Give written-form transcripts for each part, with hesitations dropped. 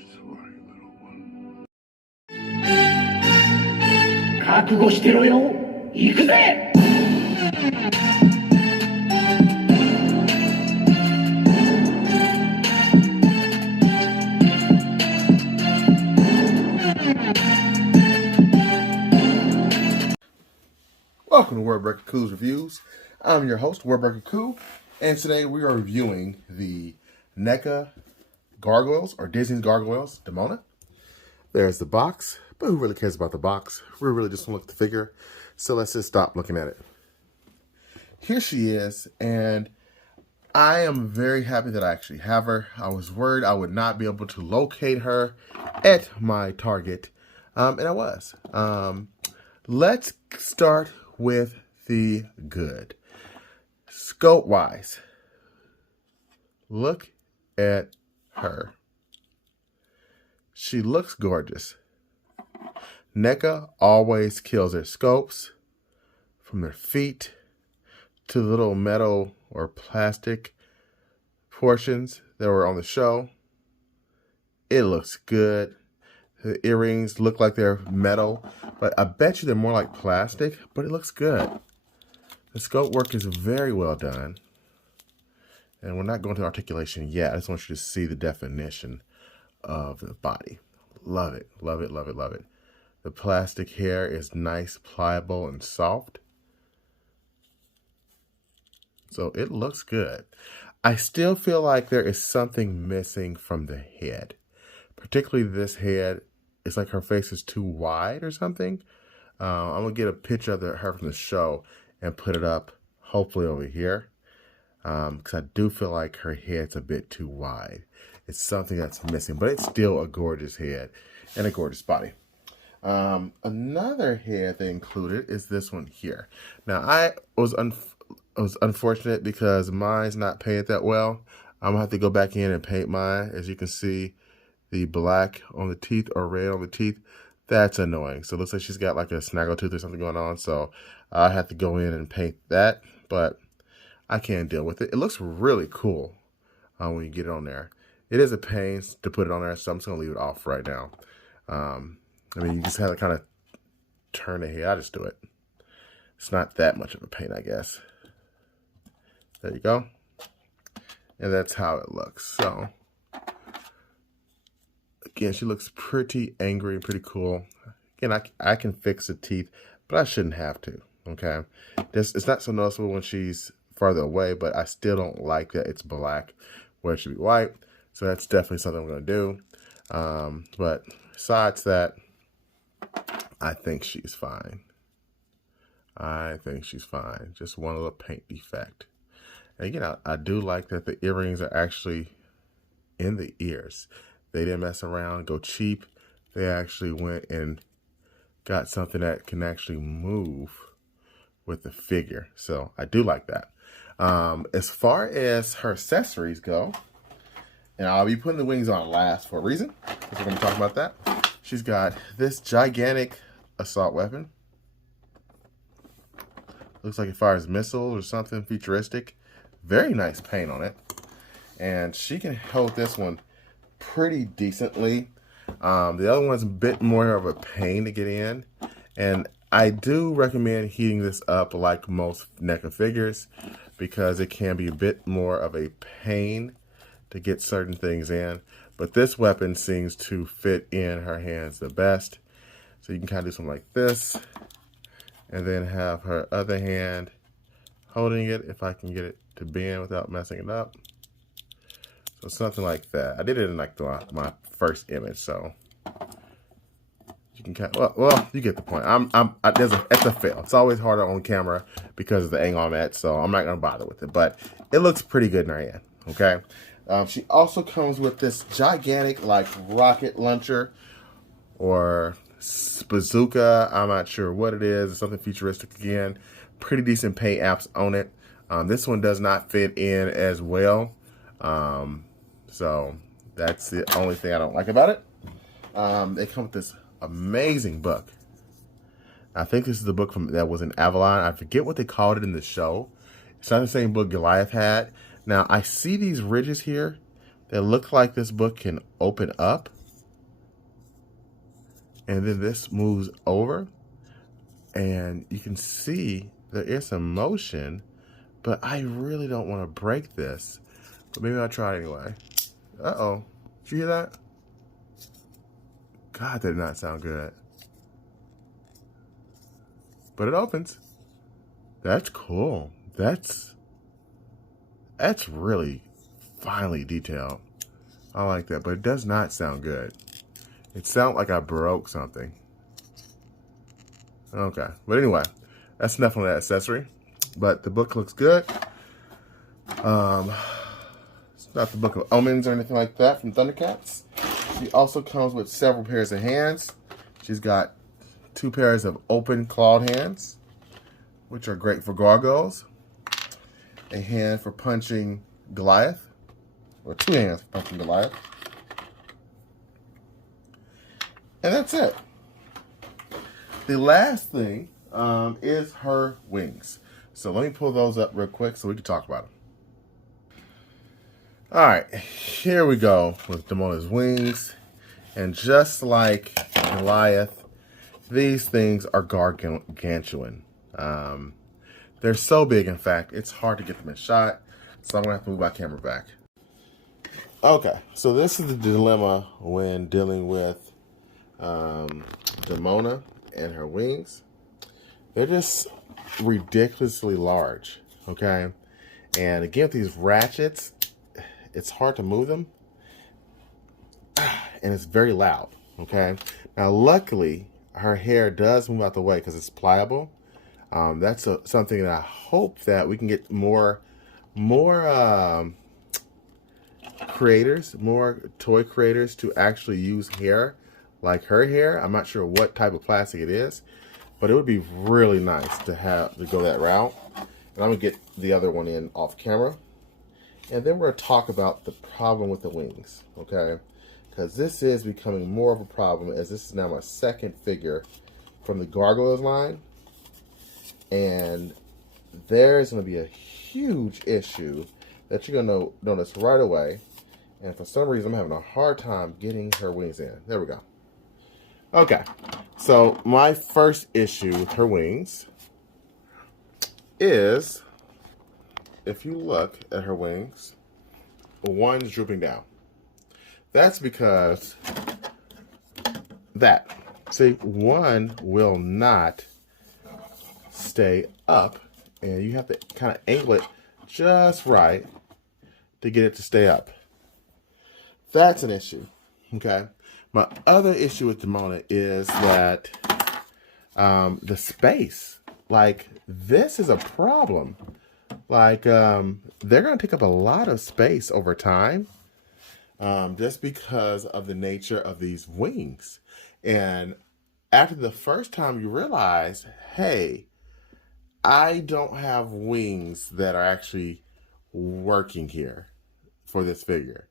Sorry, little one. 覚悟してろよ。行くぜ。Welcome to Wordbreaker Coo's Reviews. I'm your host, Wordbreaker Coo, and today we are reviewing the Neca Gargoyles, or Disney's Gargoyles Demona. There's the box, but who really cares about the box? We really just want to look at the figure, so let's just stop looking at it. Here she is, and I am very happy that I actually have her. I was worried I would not be able to locate her at my Target, and I was. Let's start with the good. Scope-wise, look at her. She looks gorgeous. Neca always kills their scopes, from their feet to the little metal or plastic portions that were on the show. It looks good. The earrings look like they're metal, but I bet you they're more like plastic, but it looks good. The scope work is very well done. And we're not going to articulation yet. I just want you to see the definition of the body. Love it, love it, love it, love it. The plastic hair is nice, pliable, and soft. So it looks good. I still feel like there is something missing from the head. Particularly this head. It's like her face is too wide or something. I'm going to get a picture of her from the show and put it up, hopefully over here. Because I do feel like her head's a bit too wide. It's something that's missing, but it's still a gorgeous head and a gorgeous body. Another head they included is this one here. Now, I was unfortunate because mine's not painted that well. I'm going to have to go back in and paint mine. As you can see, the black on the teeth or red on the teeth, that's annoying. So it looks like she's got like a snaggle tooth or something going on. So I have to go in and paint that, but I can't deal with it. It looks really cool when you get it on there. It is a pain to put it on there, so I'm just going to leave it off right now. I mean, you just have to kind of turn the head. I just do it. It's not that much of a pain, I guess. There you go. And that's how it looks. So again, she looks pretty angry, pretty cool. Again, I can fix the teeth, but I shouldn't have to, okay? It's not so noticeable when she's farther away, but I still don't like that it's black where it should be white. So that's definitely something I'm going to do. But besides that, I think she's fine. I think she's fine. Just one little paint defect. And again, I do like that the earrings are actually in the ears. They didn't mess around, go cheap. They actually went and got something that can actually move with the figure. So I do like that. As far as her accessories go, and I'll be putting the wings on last for a reason, because we're going to talk about that. She's got this gigantic assault weapon. Looks like it fires missiles or something futuristic. Very nice paint on it. And she can hold this one pretty decently. The other one's a bit more of a pain to get in, and I do recommend heating this up like most NECA figures because it can be a bit more of a pain to get certain things in, but this weapon seems to fit in her hands the best. So you can kind of do something like this and then have her other hand holding it, if I can get it to bend without messing it up. So something like that. I did it in like my first image, so you can kind of, well, you get the point. It's a fail. It's always harder on camera because of the angle I'm at, so I'm not gonna bother with it. But it looks pretty good in her hand. Okay. She also comes with this gigantic like rocket launcher or bazooka. I'm not sure what it is. It's something futuristic again. Pretty decent paint apps on it. This one does not fit in as well. So that's the only thing I don't like about it. They come with this amazing book. I think this is the book that was in Avalon. I forget what they called it in the show. It's not the same book Goliath had. Now, I see these ridges here that look like this book can open up. And then this moves over, and you can see there is some motion, but I really don't want to break this. But maybe I'll try it anyway. Uh-oh. Did you hear that? God, that did not sound good. But it opens. That's cool. That's really finely detailed. I like that, but it does not sound good. It sounds like I broke something. Okay, but anyway, that's enough on that accessory. But the book looks good. It's not the Book of Omens or anything like that from Thundercats. She also comes with several pairs of hands. She's got 2 pairs of open clawed hands, which are great for gargoyles. A hand for punching Goliath, or 2 hands for punching Goliath. And that's it. The last thing is her wings. So let me pull those up real quick so we can talk about them. All right, here we go with Demona's wings. And just like Goliath, these things are gargantuan. They're so big, in fact, it's hard to get them in shot. So I'm gonna have to move my camera back. Okay, so this is the dilemma when dealing with Demona and her wings. They're just ridiculously large, okay? And again, with these ratchets, it's hard to move them. And it's very loud, okay? Now, luckily, her hair does move out the way because it's pliable. That's something that I hope that we can get more creators, more toy creators to actually use hair like her hair. I'm not sure what type of plastic it is, but it would be really nice to go that route. And I'm gonna get the other one in off camera, and then we're gonna talk about the problem with the wings, okay? Because this is becoming more of a problem, as this is now my second figure from the Gargoyles line, and there's gonna be a huge issue that you're gonna notice right away. And for some reason, I'm having a hard time getting her wings in. There we go. Okay, so my first issue with her wings is, if you look at her wings, one's drooping down. That's because one will not stay up, and you have to kind of angle it just right to get it to stay up. That's an issue, okay? My other issue with Demona is that the space, like, this is a problem. Like, they're going to take up a lot of space over time, just because of the nature of these wings. And after the first time you realize, hey, I don't have wings that are actually working here for this figure.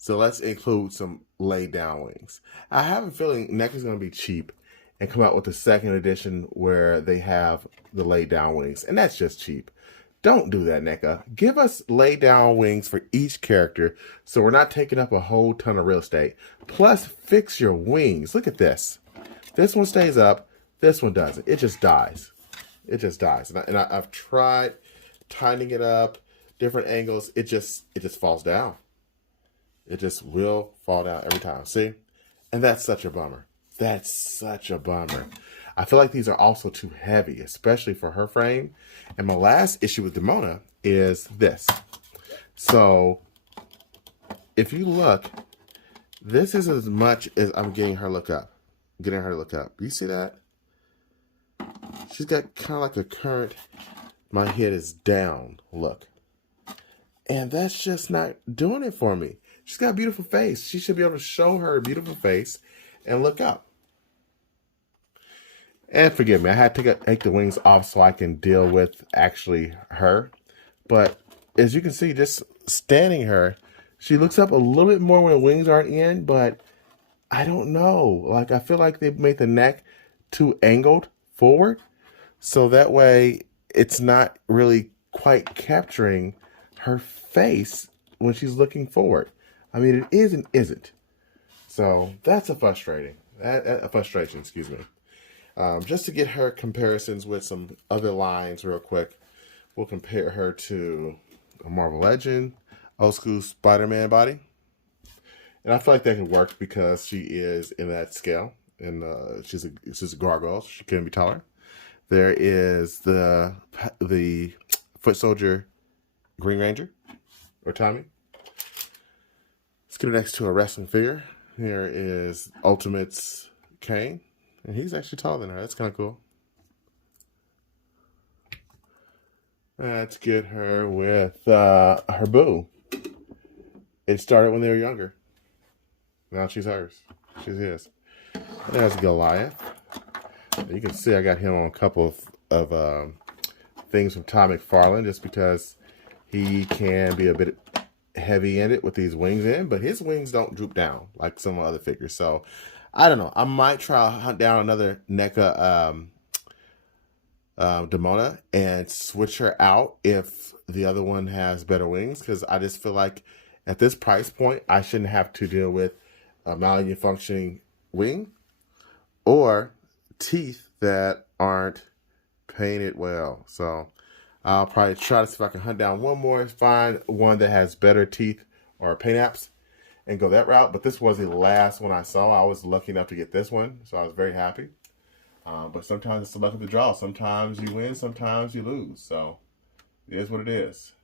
So let's include some laid down wings. I have a feeling Neca's going to be cheap and come out with the second edition where they have the laid down wings. And that's just cheap. Don't do that, Neca. Give us laid down wings for each character so we're not taking up a whole ton of real estate. Plus, fix your wings. Look at this. This one stays up. This one doesn't. It just dies. It just dies. And I've tried tightening it up, different angles. It just falls down. It just will fall down every time. See? And that's such a bummer. That's such a bummer. I feel like these are also too heavy, especially for her frame. And my last issue with Demona is this. So, if you look, this is as much as I'm getting her to look up. You see that? She's got kind of like a current, my head is down look. And that's just not doing it for me. She's got a beautiful face. She should be able to show her beautiful face and look up. And forgive me, I had to take the wings off so I can deal with actually her. But as you can see, just standing her, she looks up a little bit more when the wings aren't in, but I don't know. Like, I feel like they've made the neck too angled forward. So that way it's not really quite capturing her face when she's looking forward. I mean, it is and isn't. So that's a frustrating. Frustration, excuse me. Just to get her comparisons with some other lines real quick, we'll compare her to a Marvel Legend, old school Spider-Man body. And I feel like that can work because she is in that scale. And she's a gargoyle, so she can be taller. There is the Foot Soldier Green Ranger, or Tommy. Let's get her next to a wrestling figure. Here is Ultimate's Kane. And he's actually taller than her. That's kind of cool. Let's get her with her boo. It started when they were younger. Now she's hers. She's his. And there's Goliath. You can see I got him on a couple of things from Todd McFarlane just because he can be a bit heavy-ended with these wings in, but his wings don't droop down like some other figures. So, I don't know. I might try to hunt down another NECA Demona and switch her out if the other one has better wings, because I just feel like at this price point, I shouldn't have to deal with a malfunctioning wing or teeth that aren't painted well. So I'll probably try to see if I can hunt down one more, find one that has better teeth or paint apps and go that route. But this was the last one I saw. I was lucky enough to get this one, so I was very happy. But sometimes it's the luck of the draw. Sometimes you win, sometimes you lose. So it is what it is.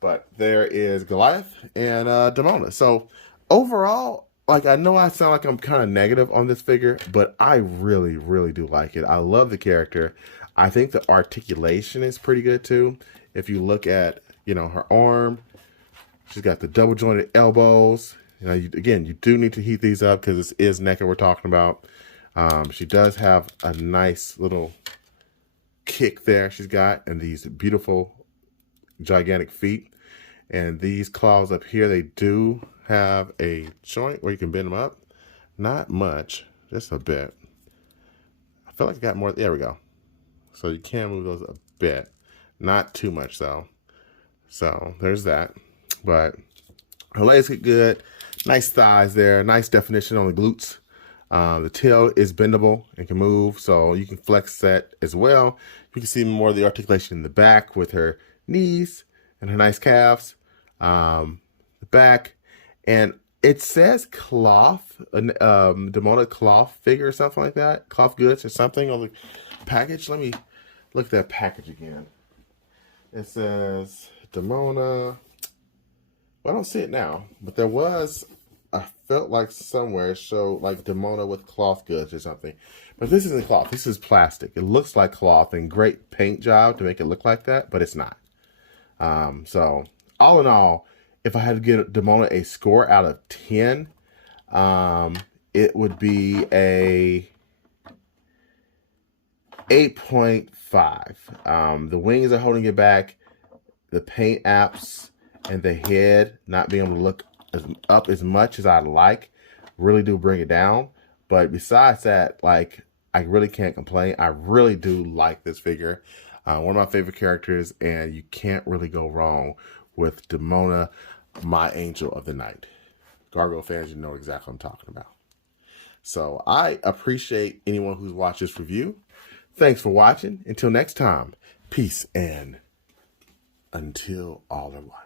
But there is Goliath and Demona. So overall, like, I know I sound like I'm kind of negative on this figure, but I really, really do like it. I love the character. I think the articulation is pretty good too. If you look at, you know, her arm, she's got the double jointed elbows. You know, again, you do need to heat these up because this is NECA we're talking about. She does have a nice little kick there she's got, and these beautiful, gigantic feet. And these claws up here, they do have a joint where you can bend them up. Not much, just a bit. I feel like I got more. There we go. So you can move those a bit. Not too much, though. So there's that. But her legs get good. Nice thighs there. Nice definition on the glutes. The tail is bendable and can move, so you can flex that as well. You can see more of the articulation in the back with her knees and her nice calves. The back, and it says cloth, Demona cloth figure or something like that, cloth goods or something on the package. Let me look at that package again. It says Demona. Well, I don't see it now, but there was, I felt like somewhere it showed like Demona with cloth goods or something. But this isn't cloth, this is plastic. It looks like cloth, and great paint job to make it look like that, but it's not. So all in all, if I had to give Demona a score out of 10, it would be a 8.5. The wings are holding it back. The paint apps and the head not being able to look up as much as I'd like really do bring it down. But besides that, like, I really can't complain. I really do like this figure. One of my favorite characters, and you can't really go wrong with Demona, my angel of the night. Gargoyle fans, you know exactly what I'm talking about. So I appreciate anyone who's watched this review. Thanks for watching. Until next time, peace and until all are one.